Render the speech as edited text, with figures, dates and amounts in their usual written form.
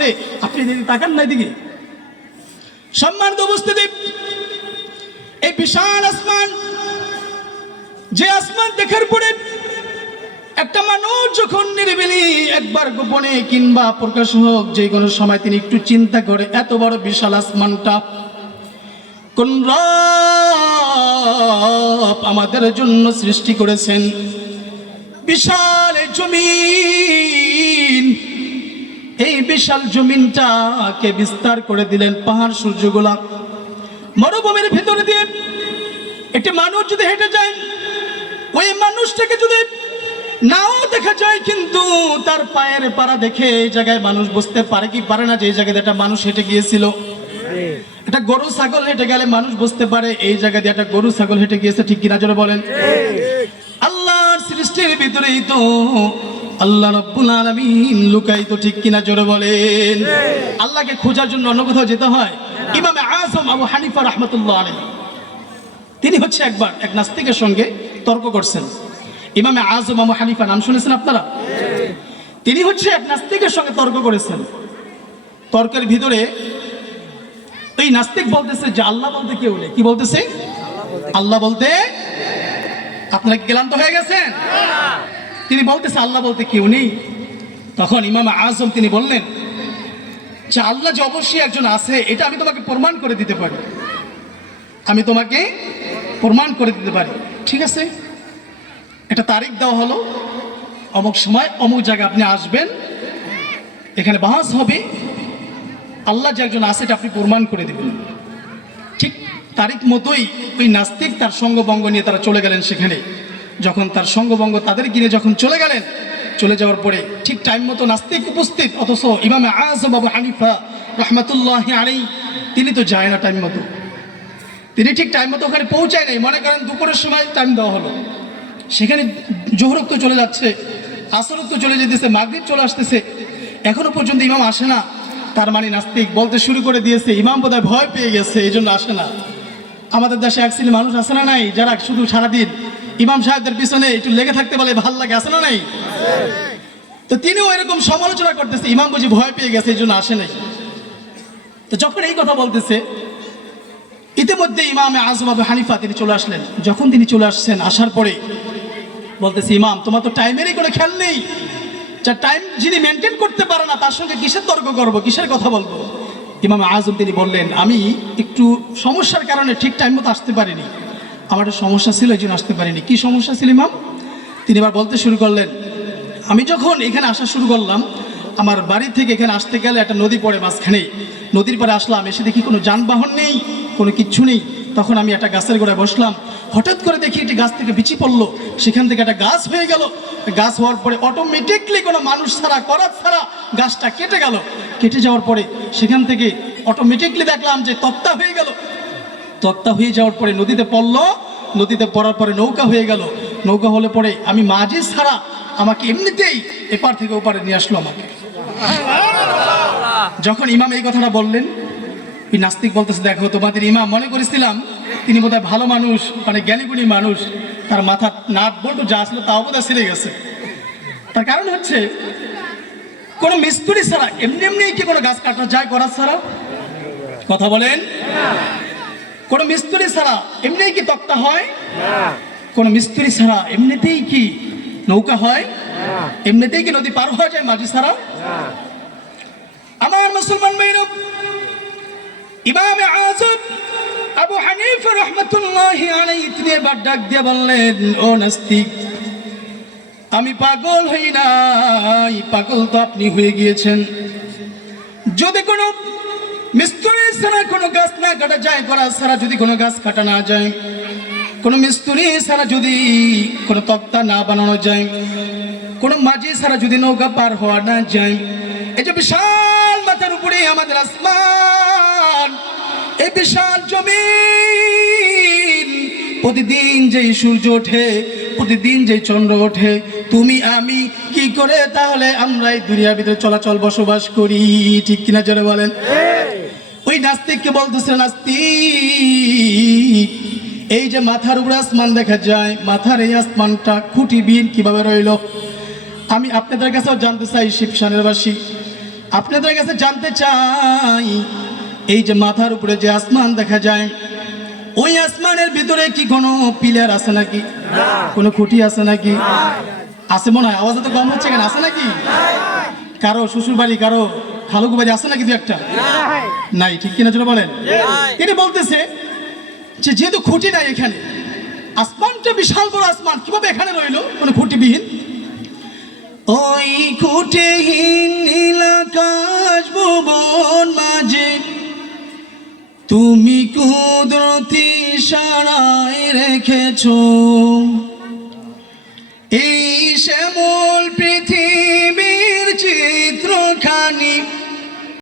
আছে, আপনি এদিকে তাকান না এদিকে। সম্মানিত উপস্থিতি, এই বিশাল আসমান, যে আসমান দেখার পরে একটা মানুষ যখন নিরিবিলি একবার গোপনে কিংবা প্রকাশ হোক যে কোনো সময় তিনি একটু চিন্তা করে, এত বড় বিশাল আসমানটা কোন রব আমাদের জন্য সৃষ্টি করেছেন। বিশাল এই জমিন, এই বিশাল জমিনটাকে বিস্তার করে দিলেন পাহাড় সূর্যগুলা। মরুভূমির ভিতরে দিয়ে একটি মানুষ যদি হেঁটে যায়, ওই মানুষটাকে যদি নাও দেখা যায়, কিন্তু তার পায়ের পাড়া দেখে এই জায়গায় মানুষ বুঝতে পারে কি পারে না যে এই জায়গায় একটা মানুষ হেঁটে গিয়েছিল। একটা গরু ছাগল হেঁটে গেলে মানুষ বুঝতে পারে এই জায়গা দিয়ে একটা গরু ছাগল হেঁটে গিয়েছে, ঠিক কিনা জোরে বলেন। আল্লাহর সৃষ্টির ভিতরেই তো আল্লাহ রাব্বুল আলামিন লুকায়িত, ঠিক কিনা জোরে বলেন। আল্লাহকে খোঁজার জন্য অন্য কোথাও যেতে হয়। ইমামে আযম আবু হানিফা রাহমাতুল্লাহ আলাইহি, তিনি হচ্ছে একবার এক নাস্তিকের সঙ্গে তর্ক করছেন। ইমামে আযম আবু হানিফা নাম শুনেছেন আপনারা? তিনি হচ্ছে এক নাস্তিকের সঙ্গে তর্ক করেছেন। তর্কের ভিতরে এই নাস্তিক বলতেছে যে আল্লাহ বলতে কেউ নেই। কি বলতেছে? আল্লাহ বলতে। আপনারা কি ক্লান্ত হয়ে গেছেন? তিনি বলতেছে আল্লাহ বলতে কেউ নেই। তখন ইমাম আযম তিনি বললেন যে আল্লাহ যে অবশ্যই একজন আছে, এটা আমি তোমাকে প্রমাণ করে দিতে পারি, আমি তোমাকে প্রমাণ করে দিতে পারি। ঠিক আছে, একটা তারিখ দেওয়া হলো, অমুক সময় অমুক জায়গায় আপনি আসবেন, এখানে বাহাস হবে, আল্লাহ যে একজন আছে এটা আপনি প্রমাণ করে দেবেন। ঠিক তারিখ মতোই ওই নাস্তিক তার সঙ্গবঙ্গ নিয়ে তারা চলে গেলেন সেখানে। যখন তার সঙ্গবঙ্গ তাদের গিয়ে যখন চলে গেলেন, চলে যাওয়ার পরে ঠিক টাইম মতো নাস্তিক উপস্থিত, অথচ ইমামে আযম আবু হানিফা রাহমাতুল্লাহি আলাইহি তিনি তো যায় না টাইম মতো। তিনি ঠিক টাইম মতো ওখানে পৌঁছায় নাই। মনে করেন দুপুরের সময় টাইম দেওয়া হলো, সেখানে জোহর তো চলে যাচ্ছে, আসর তো চলে যেতেছে, মাগরিব চলে আসতেছে, এখনো পর্যন্ত ইমাম আসে না। তার মানে নাস্তিক বলতে শুরু করে দিয়েছে ইমাম বোধহয় ভয় পেয়ে গেছে, এই জন্য আসে না। আমাদের দেশে এক শ্রেণীর মানুষ আছে না নাই, যারা শুধু সারাদিন ইমাম সাহেবদের পিছনে একটু লেগে থাকতে বলে ভাল লাগে, আছে না নাই? তো তিনিও এরকম সমালোচনা করতেছে, ইমাম বুঝি ভয় পেয়ে গেছে এই জন্য আসে নাই। তো যখন এই কথা বলতেছে, ইতিমধ্যে ইমামে আযম আবু হানিফা তিনি চলে আসলেন। যখন তিনি চলে আসছেন, আসার পরে বলতেছে ইমাম তোমার তো টাইমেরই কোনো খেয়াল নেই, যা টাইম যিনি মেনটেন করতে পারে না তার সঙ্গে কিসের তর্ক করবো, কিসের কথা বলবো। ইমাম আযম তিনি বললেন আমি একটু সমস্যার কারণে ঠিক টাইম মতো আসতে পারিনি, আমার একটা সমস্যা ছিল এই জন্য আসতে পারিনি। কি সমস্যা ছিল ইমাম? তিনি এবার বলতে শুরু করলেন আমি যখন এখানে আসা শুরু করলাম, আমার বাড়ি থেকে এখানে আসতে গেলে একটা নদী পড়ে মাঝখানে, নদীর পাড়ে আসলাম, এসে দেখি কোনো যানবাহন নেই, কোনো কিচ্ছু নেই। তখন আমি একটা গাছের গোড়ায় বসলাম, হঠাৎ করে দেখি একটি গাছ থেকে বিচি পড়লো, সেখান থেকে একটা গাছ হয়ে গেল। গাছ হওয়ার পরে অটোমেটিকলি কোনো মানুষ ছাড়া করাত ছাড়া গাছটা কেটে গেল। কেটে যাওয়ার পরে সেখান থেকে অটোমেটিকলি দেখলাম যে তক্তা হয়ে গেল। তক্তা হয়ে যাওয়ার পরে নদীতে পড়লো, নদীতে পড়ার পরে নৌকা হয়ে গেল। নৌকা হলে পরে আমি মাঝি ছাড়া আমাকে এমনিতেই এপার থেকে ওপারে নিয়ে আসলো আমাকে। যখন ইমাম এই কথাটা বললেন, এই নাস্তিক বলতেছে দেখো তোমাদের ইমাম মনে করেছিলাম তিনি বোধহয় ভালো মানুষ, মানে জ্ঞানীগুণী মানুষ, তার মাথার নাট বল্টু যা আসলো তাও বোধহয় ছিঁড়ে গেছে। তার কারণ হচ্ছে কোনো মিস্ত্রি ছাড়া এমনি এমনি কি কোনো গাছ কাটা যায় করা ছাড়া? কথা বলেন। কোনো মিস্ত্রি ছাড়া এমনি কি তক্তা হয়? কোনো মিস্ত্রি ছাড়া এমনিতেই কি নৌকা হয়? এমনিতেই কি নদী পার হয়ে যায় মাঝি ছাড়া? আমার মুসলমান ভাইরা, ইমামে আযম আবু হানিফা রাহমাতুল্লাহি আলাইহি তিনি এবার ডাক দিয়ে বললেন ও নাস্তিক, আমি পাগল হই নাই, পাগল তো আপনি হয়ে গিয়েছেন। যদি কোনো মিস্ত্রি ছাড়া কোনো গাছ না কাটা যায়, করা ছাড়া যদি কোনো গাছ কাটা না যায়, কোনো মিস্ত্রি ছাড়া যদি কোনো তক্তা না বানানো যায়, কোনো মাঝি ছাড়া যদি নৌকা পার হওয়া না যায়, এই যে বিশাল মাথার উপরে আমাদের আসমান, এই বিশাল জমিন, প্রতিদিন যেই সূর্য ওঠে, প্রতিদিন যেই চন্দ্র ওঠে, তুমি আমি কি করে তাহলে আমরা এই দুনিয়ার ভিতরে চলাচল বসবাস করি? ঠিক কিনা জোরে বলেন। ওই নাস্তিককে বলতেছে নাস্তিক, এই যে মাথার উপরে আসমান দেখা যায়, মাথার এই আসমানটা খুঁটি বিহীন কিভাবে রইল? আমি আপনাদের কাছেও জানতে চাই, শিবশানের বাসী, আপনাদের কাছে জানতে চাই, এই যে মাথার উপরে যে আসমান দেখা যায়, ওই আসমানের ভিতরে কি কোনো পিলার আছে নাকি? কোনো খুঁটি আছে নাকি? আছে মনে হয়, আওয়াজ তো কম হচ্ছে কেন? আছে নাকি? কারো শ্বশুর বাড়ি, কারো খালুকু বাড়ি আছে নাকি দু একটা? নাই, ঠিক কিনা চলো বলেন। তিনি বলতেছে যে যেহেতু খুঁটি নাই এখানে, আসমানটা বিশাল বড় আসমান, কিভাবে এখানে রইলো কোনো খুঁটিবিহীন? ওই খুঁটিহীন নীল আকাশ ভুবন মাঝে তুমি কুদরতি ইশারায় রেখেছো এই শ্যামল পৃথিবী